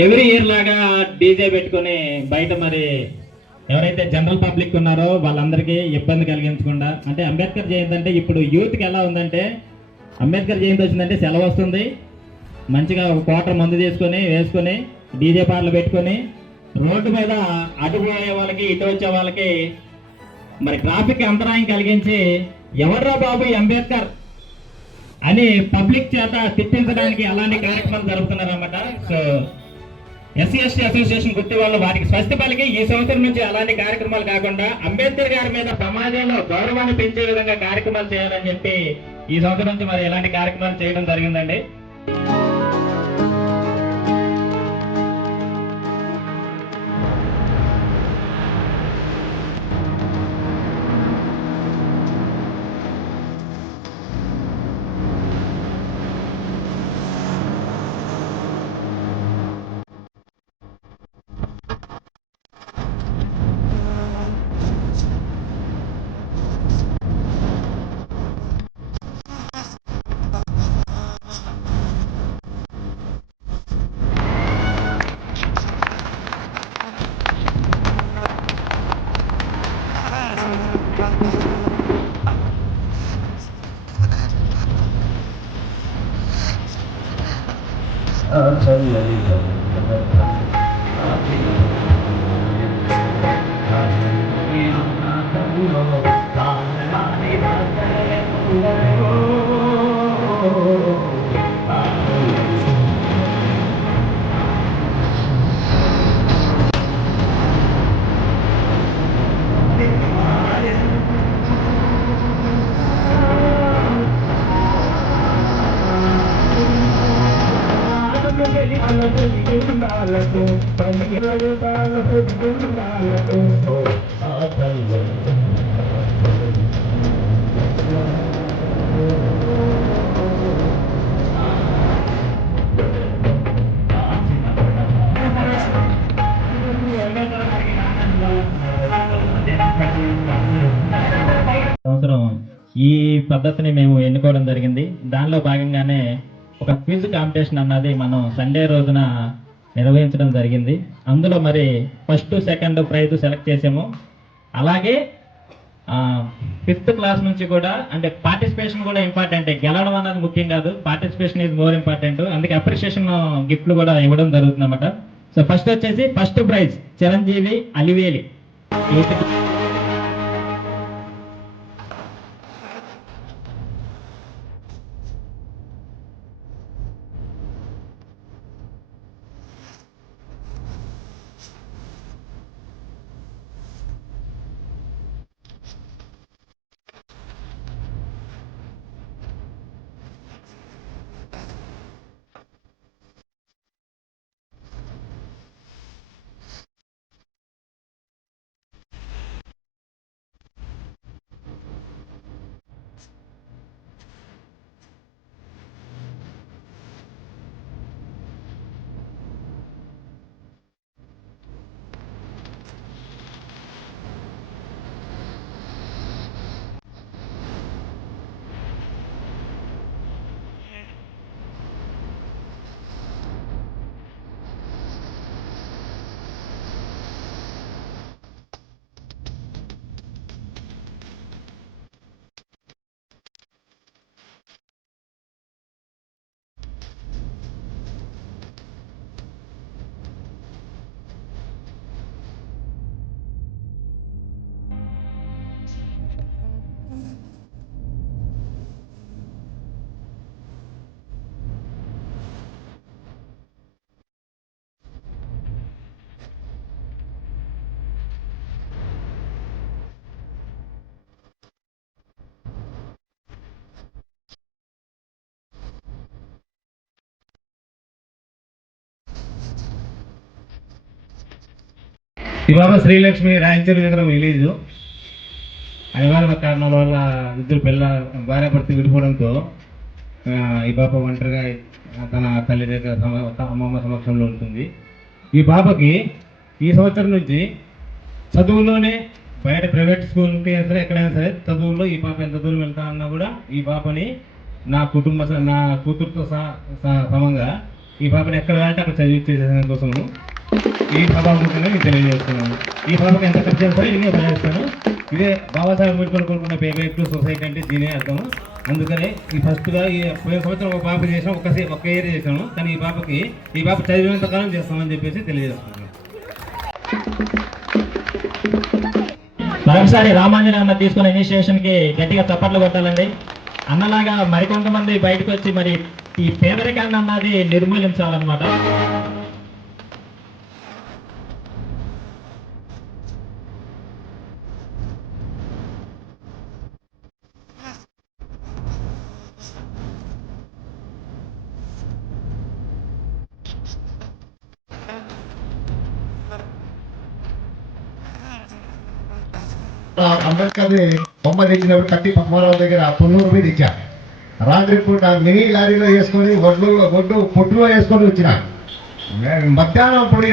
Every year లాగా DJ పెట్టుకొని బయట మరి ఎవరైతే జనరల్ పబ్లిక్ ఉన్నారో వాళ్ళందరికీ ఇబ్బంది కలిగించకుండా, అంటే అంబేద్కర్ జయంతి అంటే ఇప్పుడు యూత్కి ఎలా ఉందంటే, అంబేద్కర్ జయంతి వచ్చిందంటే సెలవు వస్తుంది, మంచిగా ఒక క్వార్టర్ మందు తీసుకొని వేసుకొని డీజే పాటలు పెట్టుకొని రోడ్డు మీద అటు పోయే వాళ్ళకి ఇటు వచ్చే వాళ్ళకి మరి ట్రాఫిక్ అంతరాయం కలిగించి ఎవర్రా బాబు ఈ అంబేద్కర్ అని పబ్లిక్ చేత తిట్టించడానికి అలాంటి కార్యక్రమాలు జరుగుతున్నారన్నమాట. సో ఎస్సీ ఎస్టీ అసోసియేషన్ గుర్తు వాళ్ళు వారికి స్వస్తి పలికి ఈ సంవత్సరం నుంచి అలాంటి కార్యక్రమాలు కాకుండా అంబేద్కర్ గారి మీద సమాజంలో గౌరవాన్ని పెంచే విధంగా కార్యక్రమాలు చేయాలని చెప్పి ఈ సంవత్సరం నుంచి మరి ఇలాంటి కార్యక్రమాలు చేయడం జరిగిందండి. సంవత్సరం ఈ పద్ధతిని మేము ఎన్నుకోవడం జరిగింది. దానిలో భాగంగానే ఒక క్విజ్ కాంపిటీషన్ అన్నది మనం సండే రోజున నిర్వహించడం జరిగింది. అందులో మరి ఫస్ట్ సెకండ్ ప్రైజ్ సెలెక్ట్ చేసాము. అలాగే 5th క్లాస్ నుంచి కూడా, అంటే పార్టిసిపేషన్ కూడా ఇంపార్టెంట్, గెలవడం అన్నది ముఖ్యం కాదు, పార్టిసిపేషన్ ఈజ్ మోర్ ఇంపార్టెంట్. అందుకే అప్రిషియేషన్ గిఫ్ట్లు కూడా ఇవ్వడం జరుగుతుంది అన్నమాట. సో ఫస్ట్ వచ్చేసి ఫస్ట్ ప్రైజ్ చిరంజీవి అలివేలి. ఇవాళ శ్రీలక్ష్మి రాయచూరు దగ్గర విలేజ్ అనివార్య కారణాల వల్ల ఇద్దరు భార్యాభర్త విడిపోవడంతో ఈ పాప ఒంటరిగా తన తల్లి దగ్గర అమ్మమ్మ సమక్షంలో ఉంటుంది. ఈ పాపకి ఈ సంవత్సరం నుంచి చదువులోనే బయట ప్రైవేట్ స్కూల్కి సరే ఎక్కడైనా సరే చదువుల్లో ఈ పాప ఎంత దూరం వెళ్తా అన్నా కూడా ఈ పాపని నా కూతురుతో సమంగా ఈ పాపను ఎక్కడ అంటే అక్కడ చదివించేసేదాని కోసము ఈ సభాముఖంగా నేను తెలియజేస్తున్నాను. ఈ పాపకు ఎంత ఖర్చు చేస్తారో ఇదే ప్రయాస్తాను. ఇదే బాబాసాహెబ్ అంబేద్కర్ కొనుక్కున్న పేమెంట్ సొసైటీ అంటే దీనే అర్థము. అందుకనే ఈ ఫస్ట్గా ఈ పోయిన సంవత్సరం ఒక పాప చేసాం, ఒక ఇయర్ చేసాము. కానీ ఈ పాప చదివినంత కాలం చేస్తామని చెప్పేసి తెలియజేస్తున్నాను. మరొకసారి రామాంజన అన్న తీసుకున్న ఇనిషియేషన్కి గట్టిగా చప్పట్లు కొట్టాలండి. అన్నలాగా మరికొంతమంది బయటకు వచ్చి మరి ఈ పేదరికాన్ని అన్నది నిర్మూలించాలన్నమాట. అంబేద్కర్ బొమ్మ తెచ్చినప్పుడు కట్టి పద్మారావు దగ్గర 90 రూపాయలు ఇచ్చా. రాత్రి పూట మినీ లారీలో వేసుకొని ఒడ్డు పొట్టులో వేసుకొని వచ్చిన. మధ్యాహ్నం పొడి